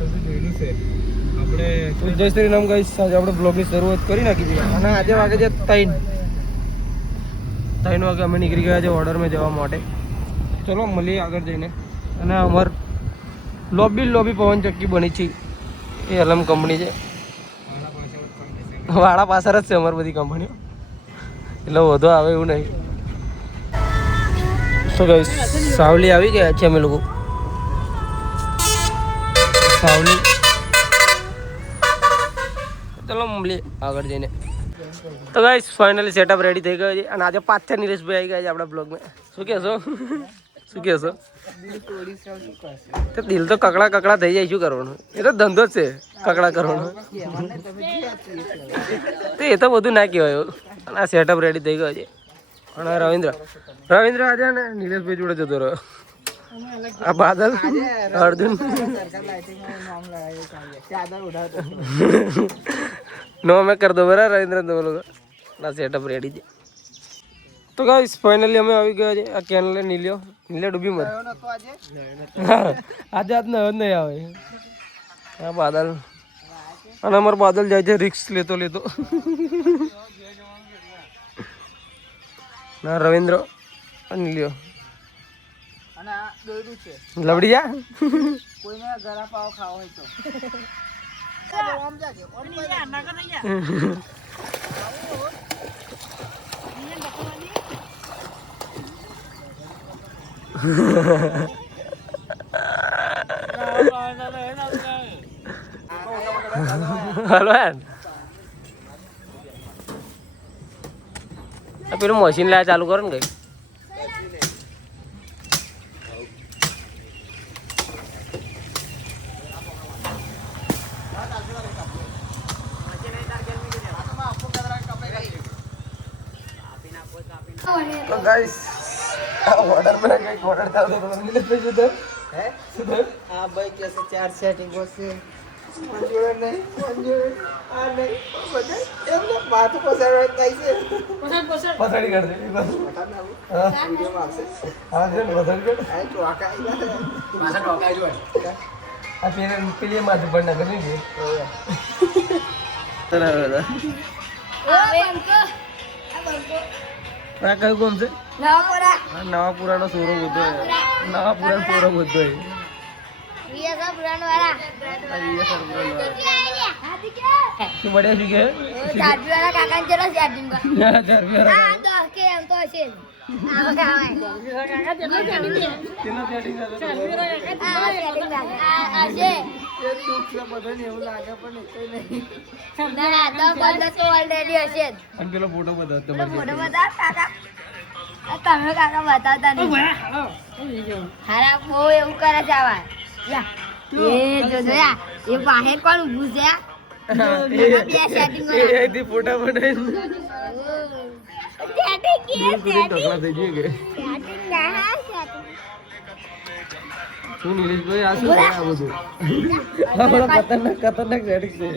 જય શ્રી રામ ગાઈસ, આજે આપણે બ્લોગની શરૂઆત કરી નાખી છે અને આજે વાગે છે 3 વાગે અમે નીકળી ગયા છે ઓર્ડરમાં જવા માટે. ચલો મળીએ આગળ જઈને. અને અમાર લોબી પવન ચક્કી બની છે, એ અલમ કંપની છે, વાળા પાછળ જ છે અમારી બધી કંપનીઓ, એટલે વધુ આવે એવું નહીં. તો ગાઈસ સાવલી આવી ગયા છે અમે લોકો. સાવલી, ચલો મળીએ આગળ જઈને. તો ગાઈસ ફાઇનલી સેટઅપ રેડી થઈ ગયો છે અને આજે પાછા નીરેશભાઈ આવી ગયા છે આપણા બ્લોગમાં. શું કહેશો? શું કહેશો? તો દિલ તો કકડા થઈ જાય, શું કરવાનું? એ તો ધંધો જ છે કકડા કરવાનો. તો એ તો બધું ના કહેવાય. અને આ સેટઅપ રેડી થઈ ગયો છે. અને રવિન્દ્ર આજે ને નીલેશભાઈ જોડે જતો રહ્યો. આ બાદલ અર્જુન નો મેં કરી દો બરાબર રવિન્દ્ર બોલો. ના સેટઅપ રેડી છે. તો ગાઈસ ફાઇનલી અમે આવી ગયા છે. આ કેનલે નીલ્યો ડૂબી મત આજે આજ નહીં આવે. આ બાદલ અને અમારો બાદલ જાય છે રિક્સ લેતો ના રવિન્દ્ર નીલ્યો લવડી જા કોઈને ગળા પાવ ખાવો હોય તો હલો પેલું મશીન લાયા ચાલુ કરો ને કઈ. तो गाइस ऑर्डर में कई ऑर्डर था तो मिले पे सुधर है सुधर हां भाई कैसे चार सेटिंग से मंजूर नहीं आ नहीं बता एमने बात को सर कैसे पसंद कर दे बस बताना हां वीडियो में आपसे हां जन पसंद कर है तो आका भाषा तो आका जो है आ तेरे के लिए मत पढ़ना करेंगे चला दादा ओ बंको આ કયું કોમ છે? નવાપુરા નો સોરો બધો નવાપુરા સોરો બધો શું બડે શું કે કાકા પેલો ફોટો બતાવતા તમે કાકા બતાવતા નહીં. હારા બહુ એવું કરે છે આવા. એ જોજો યા એ બહાર કોણ ઊભું છે? બે સેટિંગ એ ફોટા બનાવી શું નીલેશભાઈ આ શું આ બધું ખતરનાક સેટિંગ છે.